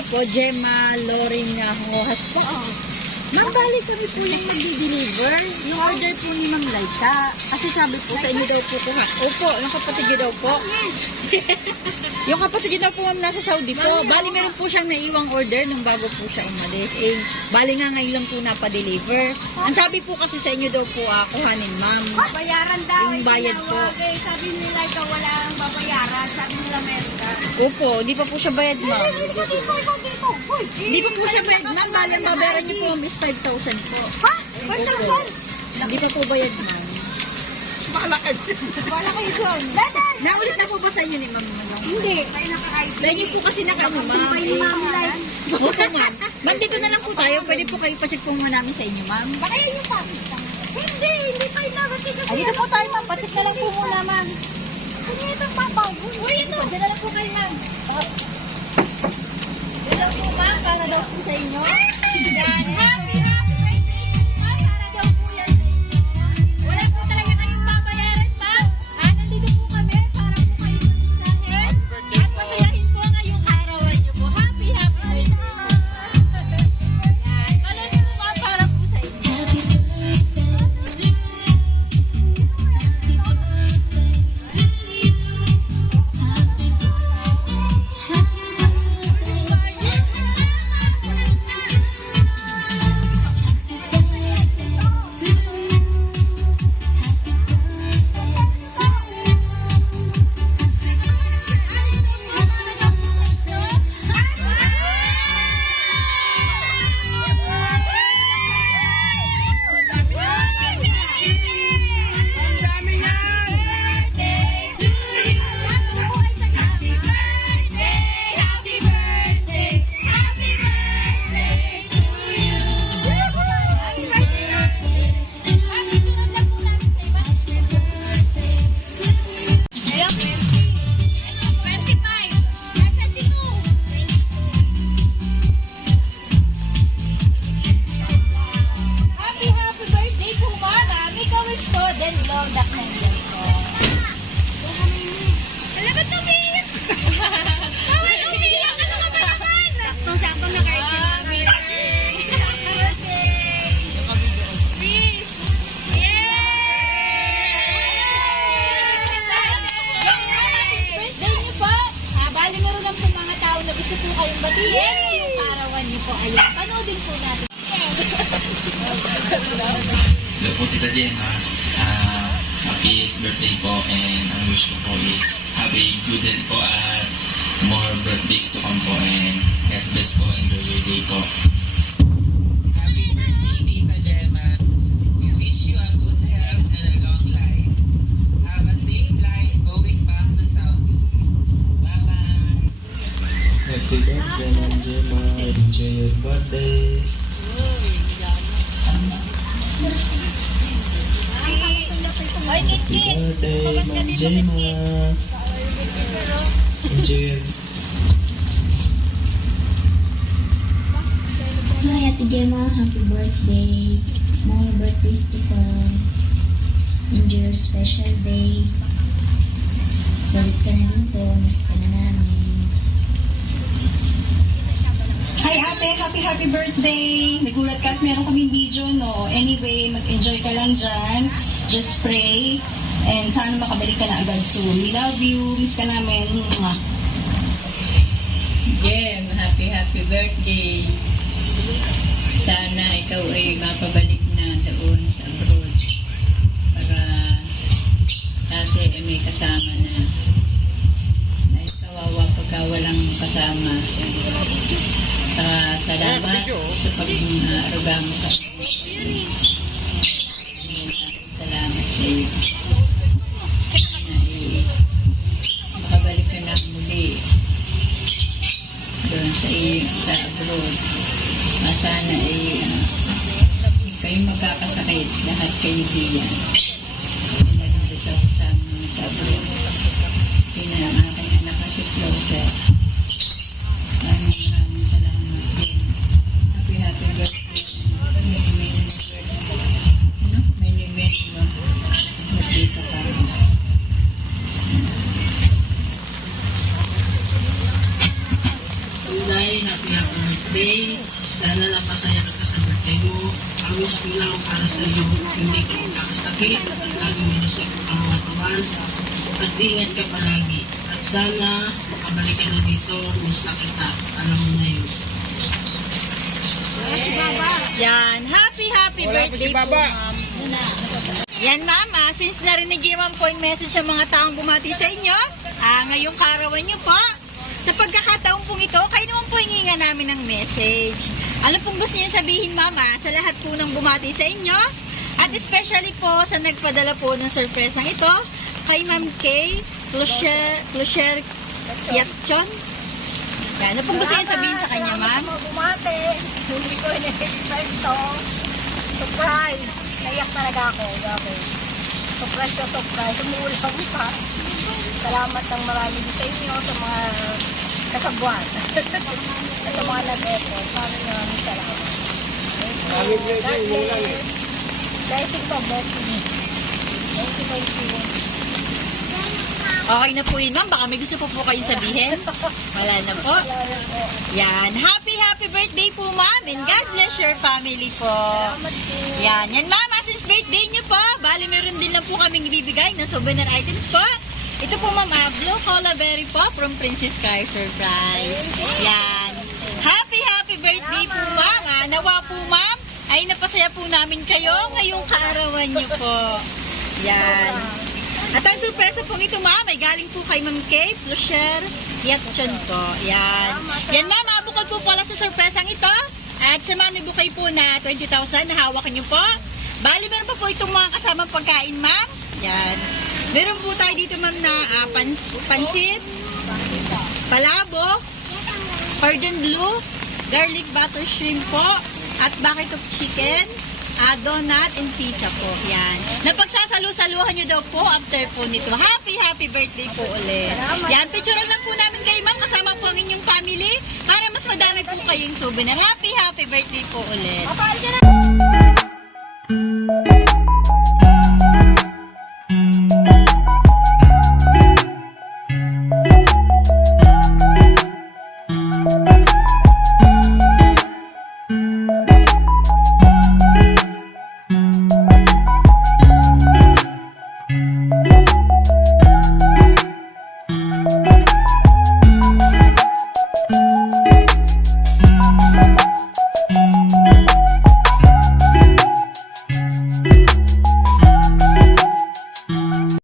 ano po, Gemma Loring Hojas po. Ma'am, balik kami po yung mag-deliver. Yung order po ni Ma'am Laika. Kasi sabi po sa inyo daw po ito. Opo, yung kapatid niyo daw po. Yung kapatid niyo daw po ma'am nasa Saudi po. Bali meron po siyang naiwang order nung bago po siya umalis. Eh, bali nga ngayon lang po napadeliver. Ang sabi po kasi sa inyo daw po, kuhanin ma'am. Bayaran daw. Yung bayad po. Sabi nila ikaw walang babayaran. Sabi nila meron ka. Opo, di pa po siya bayad ma'am. Ikaw dito. Uy, Di pa po siya bayad ma'am. Bali ang babayaran niyo po is 5,000 po. Ha? Opo. Di pa po bayad ma'am. Wala kayo doon. Daday! Naulit na po ba sa inyo ni ma'am? Hindi. Kayo naka-ID. Sa inyo po kasi naka-ano ma'am. Opo ma'am. Ma'am, dito na lang po tayo. Pwede po kayo pa-check po muna namin sa inyo ma'am. Baka yan yung package lang. Hindi tayo dapat dito. Dito po tayo ma'am. Pa-check na lang po muna ma'am. Ano itong papaw? Uy, ito. Diyan na lang po kayo ma'am. Diyan lang po ma'am. Para daw po sa inyo. Yan. Happy Para daw po yan sa inyo. Wala po talaga kayong babayaran ma'am. Nandito po kami para po kayo masasahin. At masayahin po ngayong arawan niyo po. Happy birthday. Ano niyo po ma'am para po sa inyo. Gusto po kayong batiin yung arawan niyo po. Ayun, panoodin po natin. Hello po, Tita Gemma. Happy birthday po, and ang wish ko po is have a good health po at more birthdays to come po, and God bless po, enjoy your day po. Happy birthday, Tita Gemma. We wish you a good health and a long life. Have a safe flight going back to Saudi. Bye-bye. Happy birthday, Ma'am Gemma. Enjoy your birthday. Hoy, Kit-Kit. Happy birthday, Ma'am Gemma. Enjoy your Hi, Ate Gemma. Happy birthday. More birthdays to come. Enjoy your special day. Balik ka na dito. Miss ka na namin. Hi ate, happy birthday! Nagulat ka at meron kaming video, no? Anyway, mag-enjoy ka lang dyan. Just pray. And sana makabalik ka na agad soon. We love you. Miss ka namin. Mwah. Jem, happy birthday. Sana ikaw ay mapabalik na doon sa abroad. Para kasi may kasama na. Kawawa pagka walang kasama. Salamat sa pag-aruga mo sa salamat sa iyo. Makabalik ka na muli doon sa iyo sa abroad. Sana kayo magkakasakit. Lahat kayo diyan. Nandito sa kasama sa abroad. Pinangaking anak na si Closer. Maraming salamat din. Happy birthday. Many dito ka. Happy sa iyo, hindi ka magkakasakit, lagi minusok ang mga kawan, at ingat ka palagi. At sana makabalik ka na dito, miss na kita. Alam mo na yun. Yan, happy birthday po, ma'am. Yan, ma'am, since narinig niyo ma'am po yung message sa mga taong bumati sa inyo, ngayong karawan niyo po, sa pagkakataon pong ito, kayo naman po hininga namin ng message. Ano pong gusto niyo sabihin, mama, sa lahat po ng bumati sa inyo? At especially po sa nagpadala po ng surpresang ito, kay Ma'am Kay Clocher Yatchon. Yan, ano pong gusto niyo sabihin sa kanya, ma'am? Bumate. Hindi ko in-expect to. Surprise. Naiyak talaga ako. Grabe. Surprise. Umuulang pa. Salamat ng marami sa inyo sa mga kasabuan. At sa mga nag-effort. Maraming salamat. Thank you. Blessing po, blessing. Thank you. Okay na po yun, ma'am. Baka may gusto po kayong sabihin. Wala na po. Yan. Happy birthday po, ma'am. And God bless your family po. Yan. Yan, ma'am. Since birthday niyo po, bali meron din lang po kaming ibibigay na souvenir items po. Ito po, ma'am, Blue Cola Berry po from Princess Car Surprise. Yan. Happy birthday po, ma'am. Nawa po, ma'am, ay napasaya po namin kayo ngayong kaarawan niyo po. Yan. At ang surpresa pong ito, ma'am, ay galing po kay Ma'am Kay Clocher Yatchon po. Yan. Yan, ma'am, bukod po pala sa surpresang ito. At sa mga nabukay po na 20,000 na hawak niyo po. Bali, meron pa po itong mga kasamang pagkain, ma'am. Yan. Meron po tayo dito, ma'am, na pansit, palabo, cordon bleu, garlic butter shrimp po, at bucket of chicken, donut, and pizza po. Yan. Napagsasalu-saluhan nyo daw po after po nito. Happy birthday po ulit. Yan, picturean lang po namin kayo, ma'am, kasama po ang inyong family para mas madami po kayong souvenir. Happy birthday po ulit.